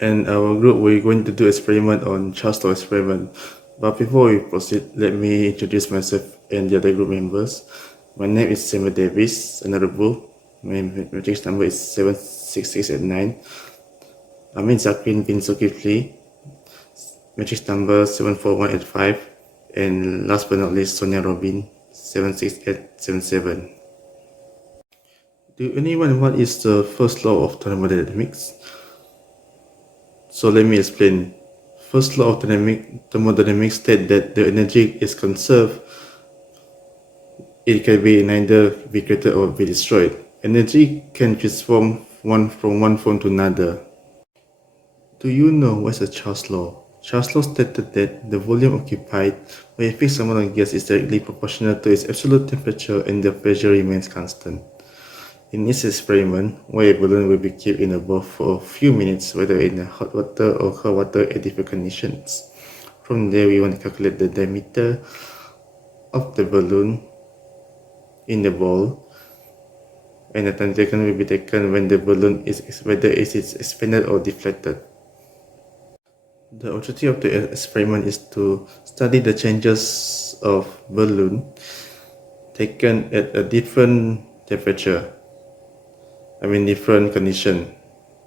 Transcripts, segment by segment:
and our group we're going to do experiment on Charles law experiment. But before we proceed, let me introduce myself and the other group members. My name is Samuel Davis, Honorable. My matrix number is 76689. Amin Zakrin bin Zulkifli, matrix number 74185. And last but not least, Sonia Robin, 76877. Do anyone know what is the first law of thermodynamics? So let me explain. First law of thermodynamics states that the energy is conserved. It can be neither be created or be destroyed. Energy can transform from one form to another. Do you know what's a Charles law? Charles law stated that the volume occupied by a fixed amount of gas is directly proportional to its absolute temperature and the pressure remains constant. In this experiment, where a balloon will be kept in a bath for a few minutes, whether in hot water or cold water at different conditions. From there, we want to calculate the diameter of the balloon in the ball, and the time taken will be taken when the balloon is whether it is expanded or deflated. The objective of the experiment is to study the changes of balloon taken at a different temperature. Different condition.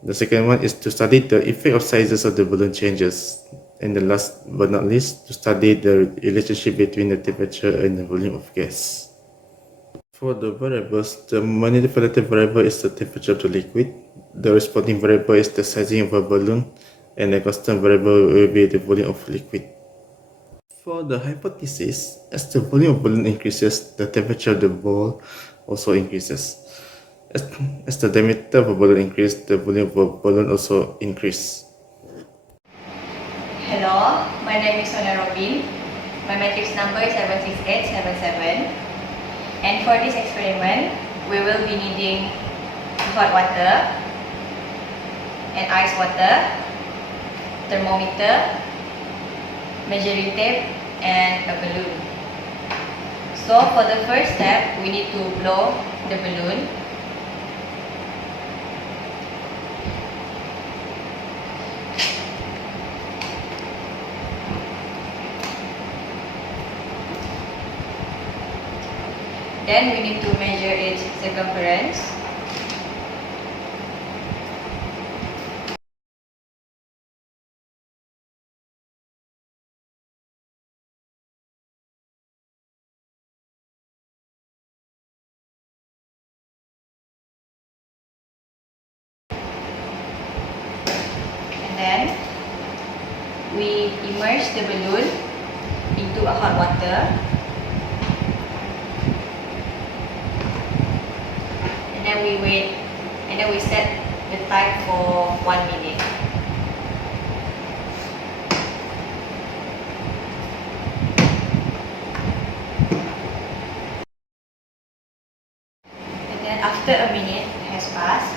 The second one is to study the effect of sizes of the balloon changes. And the last but not least, to study the relationship between the temperature and the volume of gas. For the variables, the manipulated variable is the temperature of the liquid, the responding variable is the sizing of a balloon, and the constant variable will be the volume of liquid. For the hypothesis, as the volume of balloon increases, the temperature of the ball also increases. As the diameter of a balloon increases, the volume of a balloon also increases. Hello, my name is Sonia Robin. My matrix number is 76877. And for this experiment, we will be needing hot water and ice water, thermometer, measuring tape, and a balloon. So for the first step, we need to blow the balloon. Then we need to measure its circumference. And then we immerse the balloon into a hot water. And then we wait, and then we set the time for 1 minute. And then after a minute has passed,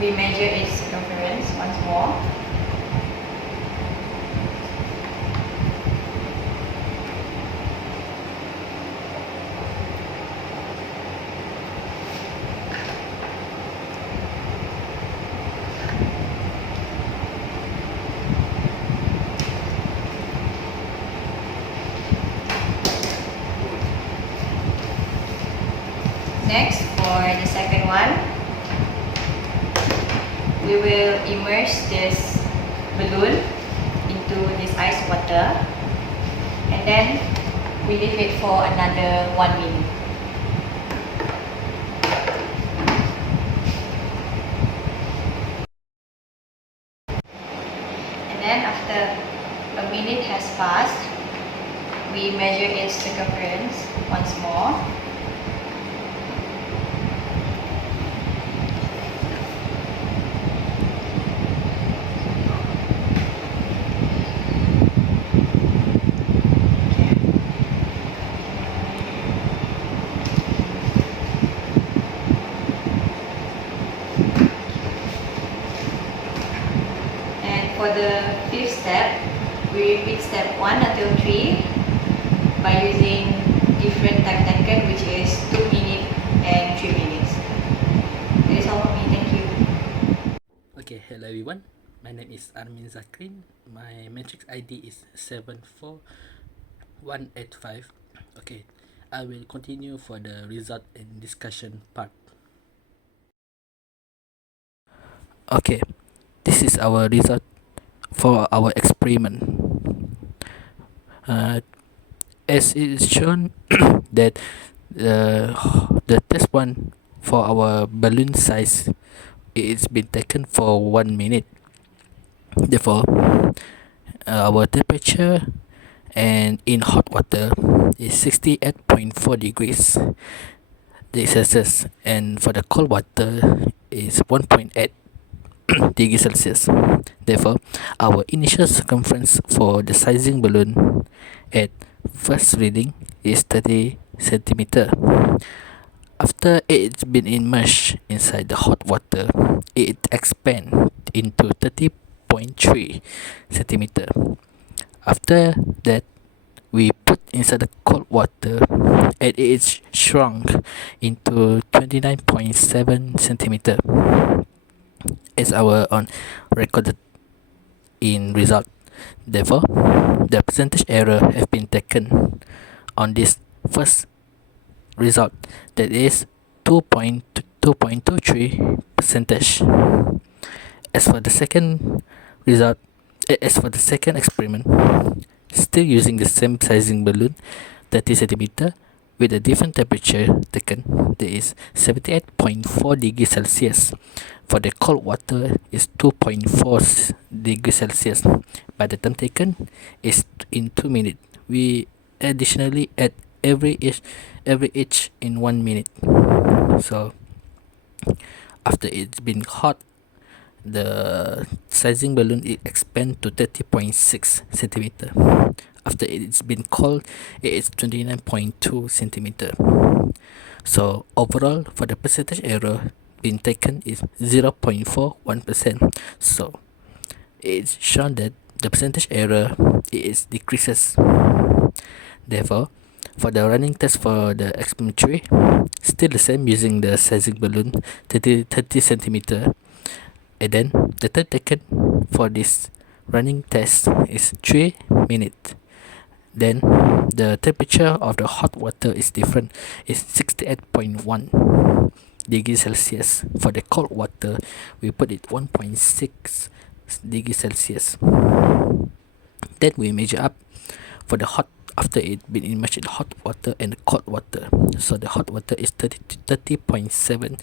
we measure its circumference once more. Next, for the second one, we will immerse this balloon into this ice water, and then we leave it for another 1 minute. And then after a minute has passed, we measure its circumference once more. For the fifth step, we repeat step 1 until 3 by using different time taken, which is 2 minutes and 3 minutes. That is all. for me. Thank you. Okay, hello everyone. My name is Armin Zakrin. My matrix ID is 74185. Okay, I will continue for the result and discussion part. Okay, this is our result for our experiment. Uh, as it is shown that the test one for our balloon size, it's been taken for 1 minute. Therefore, our temperature and in hot water is 68.4 degrees Celsius, and for the cold water is 1.8 degrees Celsius. Therefore, our initial circumference for the sizing balloon at first reading is 30 centimeter. After it's been immersed inside the hot water, it expands into 30.3 centimeter. After that, we put inside the cold water and it's shrunk into 29.7 centimeter as our on recorded in result. Therefore, the percentage error have been taken on this first result, that is 2.23 percentage. As for the second result, as for the second experiment, still using the same sizing balloon, 30 centimeter, with a different temperature taken, that is 78.4 degrees Celsius. For the cold water is 2.4 degrees Celsius. By the time taken is in 2 minutes. We additionally add every each in 1 minute. So after it's been hot, the sizing balloon it expand to 30.6 centimeter. After it's been cold, it is 29.2 centimeter. So overall, for the percentage error been taken is 0.41%. So it's shown that the percentage error is decreases. Therefore, for the running test for the experimentary, still the same using the sizing balloon 30 centimeter. And then the time taken for this running test is 3 minutes. Then the temperature of the hot water is different. It's 68.1 degrees Celsius. For the cold water, we put it 1.6 degrees Celsius. Then we measure up for the hot after it been immersed in hot water and the cold water. So the hot water is 30.7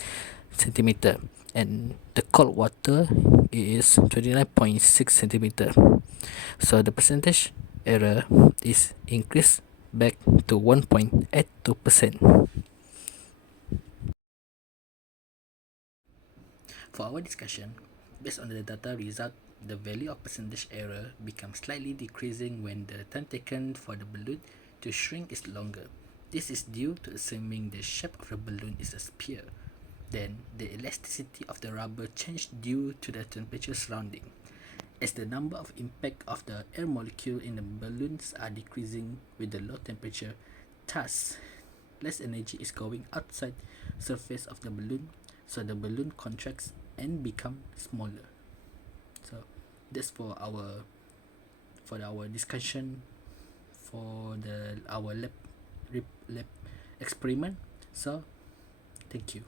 centimeter and the cold water is 29.6 centimeter. So the percentage error is increased back to 1.82%. For our discussion, based on the data result, the value of percentage error becomes slightly decreasing when the time taken for the balloon to shrink is longer. This is due to assuming the shape of the balloon is a sphere. Then, the elasticity of the rubber changed due to the temperature surrounding. As the number of impact of the air molecule in the balloons are decreasing with the low temperature, thus, less energy is going outside surface of the balloon, so the balloon contracts and become smaller. So that's for our discussion for our lab experiment. So thank you.